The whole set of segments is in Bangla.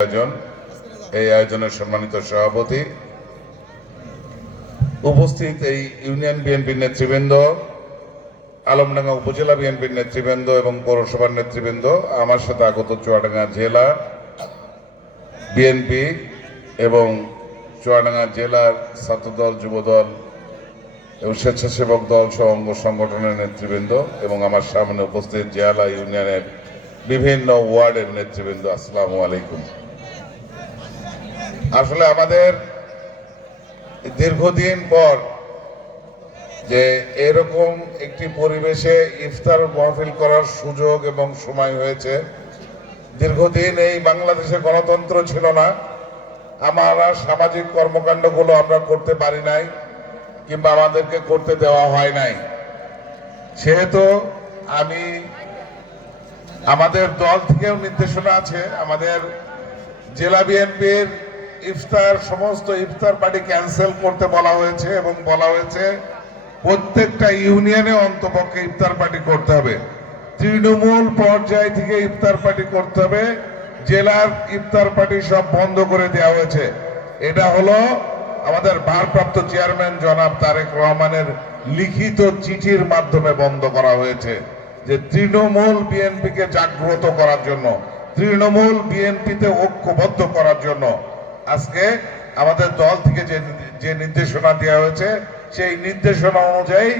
আয়োজন এই আয়োজনের সম্মানিত সভাপতি, উপস্থিত এই ইউনিয়ন বিএনপির নেতৃবৃন্দ, আলমডাঙ্গা উপজেলা বিএনপির নেতৃবৃন্দ এবং পৌরসভার নেতৃবৃন্দ, আমার সাথে আগত চুয়াডাঙ্গা জেলা বিএনপি এবং চুয়াডাঙ্গা জেলার ছাত্রদল, যুবদল এবং স্বেচ্ছাসেবক দল সহ অঙ্গ সংগঠনের নেতৃবৃন্দ এবং আমার সামনে উপস্থিত জেলা ইউনিয়নের বিভিন্ন ওয়ার্ডের নেতৃবৃন্দ, আসসালামু আলাইকুম। আসলে আমাদের দীর্ঘদিন পর যে এরকম একটি পরিবেশে ইফতার মাহফিল করার সুযোগ এবং সময় হয়েছে। দীর্ঘদিন এই বাংলাদেশে গণতন্ত্র ছিল না, আমরা সামাজিক কর্মকাণ্ডগুলো আমরা করতে পারি নাই কিংবা আমাদেরকে করতে দেওয়া হয় নাই। সেহেতু আমাদের দল থেকেও নির্দেশনা আছে, আমাদের জেলা বিএনপির সমস্ত ইফতার পার্টি ক্যান্সেল করতে বলা হয়েছে এবং বলা হয়েছে প্রত্যেকটা ইউনিয়নে অন্তপক্ষে ইফতার পার্টি করতে হবে। তৃণমূল পর্যায় থেকে ইফতার পার্টি করতে হবে, জেলার ইফতার পার্টি সব বন্ধ করে দেওয়া হয়েছে। এটা হলো আমাদের ভারপ্রাপ্ত চেয়ারম্যান জনাব তারেক রহমানের লিখিত চিঠির মাধ্যমে বন্ধ করা হয়েছে, যে তৃণমূল বিএনপিকে জাগ্রত করার জন্য, তৃণমূল বিএনপিতে ঐক্যবদ্ধ করার জন্য আজকে আমাদের দল থেকে যে নির্দেশনা দেওয়া হয়েছে, সেই নির্দেশনা অনুযায়ী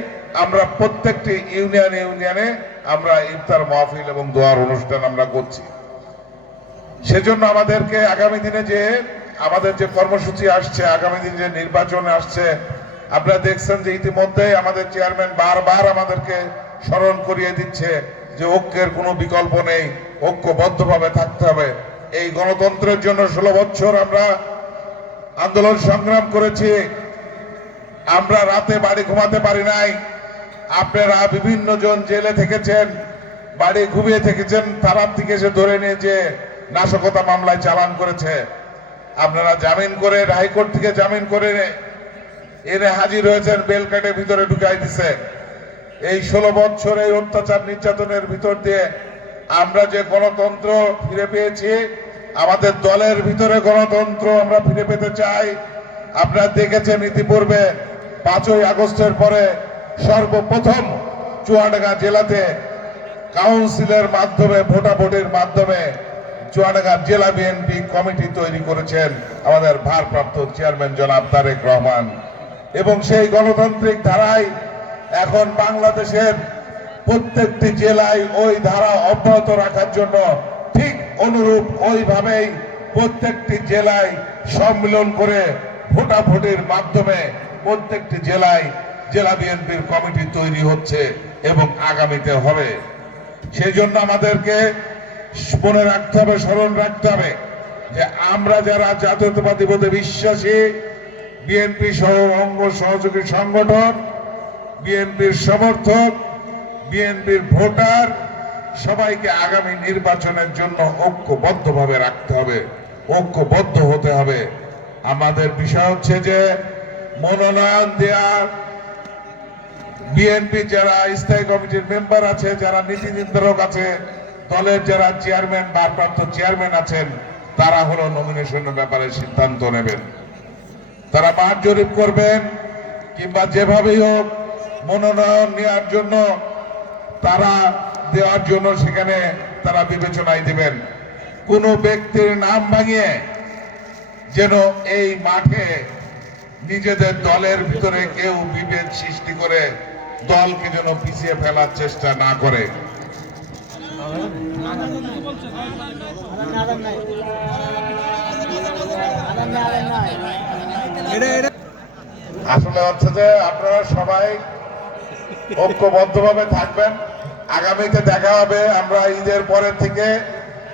আমরা প্রত্যেকটি ইউনিয়নে আমরা ইফতার মাহফিল এবং দোয়ার অনুষ্ঠান আমরা করছি। সেজন্য আমাদেরকে আগামী দিনে আমাদের যে কর্মসূচি আসছে, আগামী দিনে যে নির্বাচন আসছে, আপনারা দেখছেন যে ইতিমধ্যে আমাদের চেয়ারম্যান বারবার আমাদেরকে স্মরণ করিয়ে দিচ্ছে যে ঐক্যের কোনো বিকল্প নেই, ঐক্যবদ্ধভাবে থাকতে হবে। এই গণতন্ত্রের জন্য 16 বছর আমরা আন্দোলন সংগ্রাম করেছি, আমরা রাতে বাড়ি ঘুমাতে পারি নাই। আপনারা বিভিন্ন জন জেলে থেকেছেন, বাড়ি ঘুমিয়ে থেকেছেন, থানার থেকে এসে ধরে নিয়ে যে নাশকতা মামলায় চালান করেছে। আপনারা জামিন করে, হাইকোর্ট থেকে জামিন করে এনে হাজির হয়েছেন, বেল কাটে ভিতরে ঢুকাই দিছে। এই 16 বছর এই অত্যাচার নির্যাতনের ভিতর দিয়ে আমরা যে গণতন্ত্র ফিরে পেয়েছি, আমাদের দলের ভিতরে গণতন্ত্র আমরা ফিরে পেতে চাই। আপনারা দেখেছেন ইতিপূর্বে 5ই আগস্টের পরে সর্বপ্রথম চুয়াডাঙ্গা জেলাতে কাউন্সিলের মাধ্যমে, ভোটাভুটির মাধ্যমে চুয়াডাঙ্গা জেলা বিএনপি কমিটি তৈরি করেছেন আমাদের ভারপ্রাপ্ত চেয়ারম্যান জনাব তারেক রহমান। এবং সেই গণতান্ত্রিক ধারায় এখন বাংলাদেশের প্রত্যেকটি জেলায় ওই ধারা অব্যাহত রাখার জন্য ঠিক অনুরূপ ওইভাবেই প্রত্যেকটি জেলায় সম্মিলন করে ভোটাভুটির মাধ্যমে প্রত্যেকটি জেলায় জেলা বিএনপির কমিটি তৈরি হচ্ছে এবং আগামীতে হবে। সেই জন্য আমাদেরকে মনে রাখতে হবে, স্মরণ রাখতে হবে যে আমরা যারা জাতীয়তাবাদী বোধে বিশ্বাসী, বিএনপি সহ অঙ্গ সহযোগী সংগঠন, বিএনপির সমর্থক, বিএনপির ভোটার, সবাইকে আগামী নির্বাচনের জন্য ঐক্যবদ্ধভাবে রাখতে হবে, ঐক্যবদ্ধ হতে হবে। আমাদের বিষয় হচ্ছে যে মনোনয়ন দেওয়ার বিএনপি যারা স্থায়ী কমিটির মেম্বার আছে, যারা নীতি নির্ধারক আছে, দলের যারা চেয়ারম্যান, ভারপ্রাপ্ত চেয়ারম্যান আছেন, তারা হলো নমিনেশনের ব্যাপারে সিদ্ধান্ত নেবেন। তারা মাঠ জরিপ করবেন কিংবা যেভাবেই হোক মনোনয়ন নেওয়ার জন্য, তারা দেওয়ার জন্য সেখানে তারা বিবেচনায় দেবেন। কোনো ব্যক্তির নাম ভাঙিয়ে যেন এই মাঠে নিজেদের দলের ভিতরে কেউ বিভেদ সৃষ্টি করে দলকে যেন পিছিয়ে ফেলার চেষ্টা না করে। আসলে হচ্ছে যে আপনারা সবাই ঐক্যবদ্ধভাবে থাকবেন। আগামীতে দেখা হবে, আমরা ঈদের পরের থেকে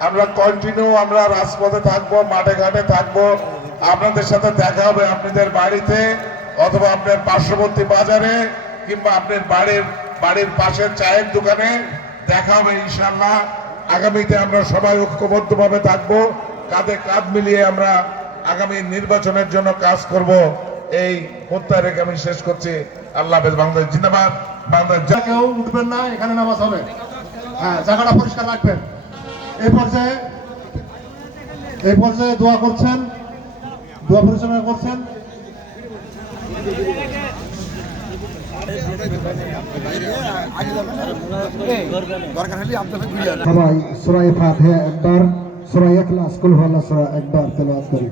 আমরা কন্টিনিউ আমরা রাজপথে থাকবো, মাঠে ঘাটে থাকবো। আপনাদের সাথে দেখা হবে আপনাদের বাড়িতে অথবা আপনার পার্শ্ববর্তী বাজারে কিংবা আপনার বাড়ির পাশের চায়ের দোকানে দেখা হবে ইনশাআল্লাহ। আগামীতে আমরা সবাই ঐক্যবদ্ধভাবে থাকবো, কাঁধে কাঁধ মিলিয়ে আমরা আগামী নির্বাচনের জন্য কাজ করব। এই প্রত্যয় রেখে আমি শেষ করছি। আল্লাহ হাফেজ। বাংলাদেশ জিন্দাবাদ। বাংলাদেশ। কেউ উঠবেন না, এখানে নামাজ হবে। হ্যাঁ, জায়গাটা পরিষ্কার রাখবেন। এই পর্যায়ে এই পর্যায়ে দোয়া করছেন, দোয়া পরিচালনা করছেন। সবাই সূরা ফাতিহা একবার, সূরা ইখলাস, কুল হুয়াল্লাহ সূরা একবার তেলাওয়াত করি।